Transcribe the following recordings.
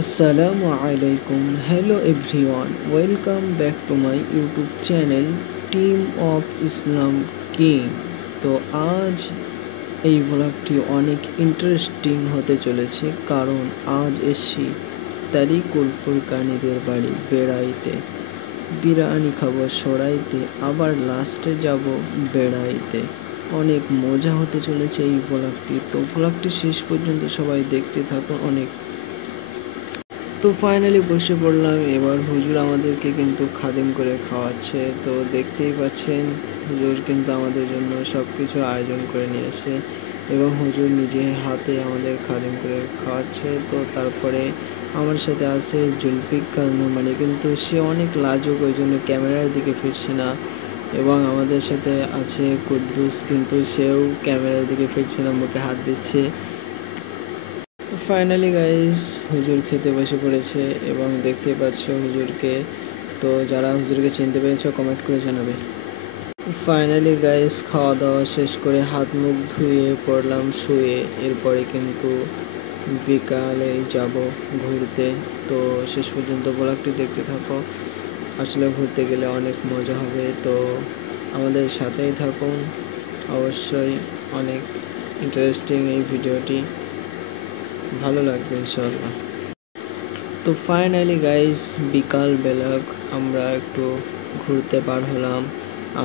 Assalamu alaikum. Hello everyone. Welcome back to my YouTube channel Team of Islam King. তো আজ এই ব্লগটি অনেক ইন্টারেস্টিং হতে চলেছে, কারণ আজ এসছি তারিকুল ফুরকানিদের বাড়ি বেড়াইতে। বিরিয়ানি খাবো সরাইতে, আবার লাস্টে যাব বেড়াইতে। অনেক মজা হতে চলেছে এই ব্লগটি। তো ব্লগটি শেষ পর্যন্ত সবাই দেখতে থাকুন। তো ফাইনালি বসে পড়লাম। এবার হুজুর আমাদেরকে কিন্তু খাদিম করে খাওয়াচ্ছে। তো দেখতেই পাচ্ছেন হুজুর কিন্তু আমাদের জন্য সব কিছু আয়োজন করে নিয়ে এসে এবং হুজুর নিজে হাতে আমাদের খাদিম করে খাওয়াচ্ছে। তো তারপরে আমার সাথে আছে জুলফিকার নোমানি, কিন্তু সে অনেক লাজুক, ওই জন্য ক্যামেরার দিকে ফিরছে না। এবং আমাদের সাথে আছে কুদ্দুস, কিন্তু সেও ক্যামেরার দিকে ফিরছে না, মুখে হাত দিচ্ছে। ফাইনালি গাইস হুজুর খেতে বসে পড়েছে এবং দেখতে পাচ্ছ হুজুরকে। তো যারা হুজুরকে চিনতে পেরেছ কমেন্ট করে জানাবে। ফাইনালি গাইস খাওয়া দাওয়া শেষ করে হাত মুখ ধুয়ে পড়লাম শুয়ে। এরপরে কিন্তু বিকালে যাব ঘুরতে। তো শেষ পর্যন্ত ব্লগটি দেখতে থাকো। আসলে ঘুরতে গেলে অনেক মজা হবে, তো আমাদের সাথেই থাকুন। অবশ্যই অনেক ইন্টারেস্টিং এই ভিডিওটি, ভালো লাগবে ইনশাআল্লাহ। তো ফাইনালি গাইস বিকালবেলা আমরা একটু ঘুরতে পার হলাম,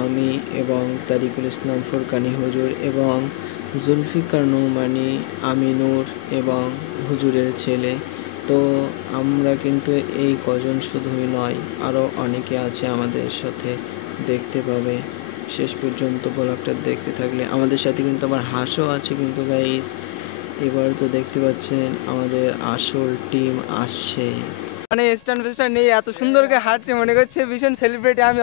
আমি এবং তারিকুল ইসলাম ফুরকানি হুজুর এবং জুলফিকার নোমানি, আমিনুর এবং হুজুরের ছেলে। তো আমরা কিন্তু এই কজন শুধুই নয়, আরও অনেকে আছে আমাদের সাথে, দেখতে পাবে শেষ পর্যন্ত ব্লগটা দেখতে থাকলে। আমাদের সাথে কিন্তু আবার হাঁসও আছে কিন্তু গাইস। এবার তো দেখতে পাচ্ছেন আমাদের আসল টিম আসছে। মানে স্ট্যান্ড ফেস্টার নেই, এত সুন্দর করে হাঁটছে, মনে করছে ভীষণ সেলিব্রিটি আমি।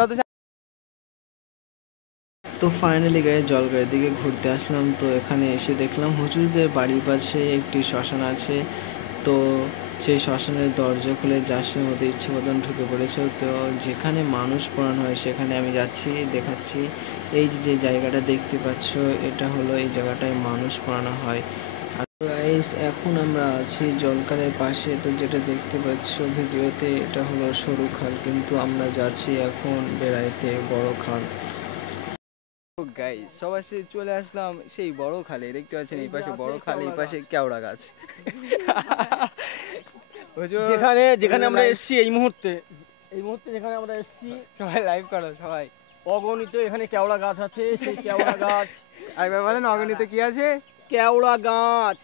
তো ফাইনালি গায়ে জলগায়ের দিকে ঘুরতে আসলাম। তো এখানে এসে দেখলাম হুজুরদের বাড়ির পাশে একটি শ্মশান আছে। তো সেই শ্মশানের দরজা খুলে যার মধ্যে ইচ্ছে মতন ঢুকে পড়েছে। তো যেখানে মানুষ পোড়ানো হয় সেখানে আমি যাচ্ছি, দেখাচ্ছি। এই যে জায়গাটা দেখতে পাচ্ছ, এটা হলো এই জায়গাটায় মানুষ পোড়ানো হয়। গাইস এখন আমরা আছি জলকারের পাশে। তো যেটা দেখতে পাচ্ছ ভিডিওতে, এটা হলো সরু খাল, কিন্তু আমরা যাচ্ছি এখন বেড়াইতে বড় খাল। গাইস সবার সাথে চলে আসলাম সেই বড় খালে। দেখতে পাচ্ছেন এই পাশে বড় খাল, এই পাশে কেওড়া গাছ। যেখানে যেখানে আমরা এসেছি এই মুহূর্তে যেখানে আমরা এসেছি, সবাই লাইভ করো সবাই। অগণিত এখানে কেওড়া গাছ আছে। সেই কেওড়া গাছ একবার বলেন, অগণিত কি আছে? কেওড়া গাছ।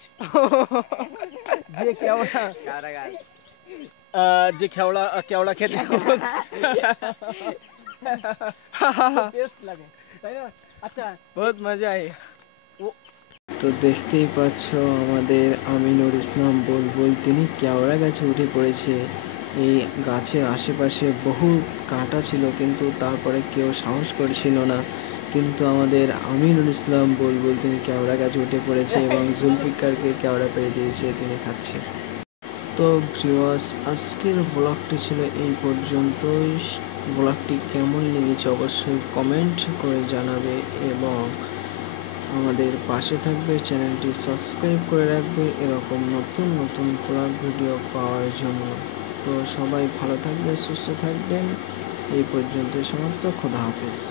যে কেওড়া গাছ, যে কেওড়া খেতে টেস্ট লাগে, তাই না? আচ্ছা, বহুত মজা আয়। তো দেখতেই পাচ্ছ আমাদের আমিনুর ইসলাম বুলবুল, তিনি কেওড়া গাছে উঠে পড়েছে। এই গাছের আশেপাশে বহু কাঁটা ছিল, কিন্তু তারপরে কেউ সাহস করছিল না। কিন্তু আমাদের আমিনুর ইসলাম বুলবুল তিনি কেওড়া গাছে উঠে পড়েছে এবং জুলফিকারকে কেওড়া পেয়ে দিয়েছে, তিনি খাচ্ছে। তো ভিউয়ার্স, আজকের ব্লগটি ছিল এই পর্যন্তই। ব্লগটি কেমন লেগেছে অবশ্যই কমেন্ট করে জানাবে এবং আমাদের পাশে থাকবে, চ্যানেলটি সাবস্ক্রাইব করে রাখবে এরকম নতুন নতুন ব্লগ ভিডিও পাওয়ার জন্য। তো সবাই ভালো থাকবেন, সুস্থ থাকবেন। এই পর্যন্ত সমাপ্ত। খোদা হাফেজ।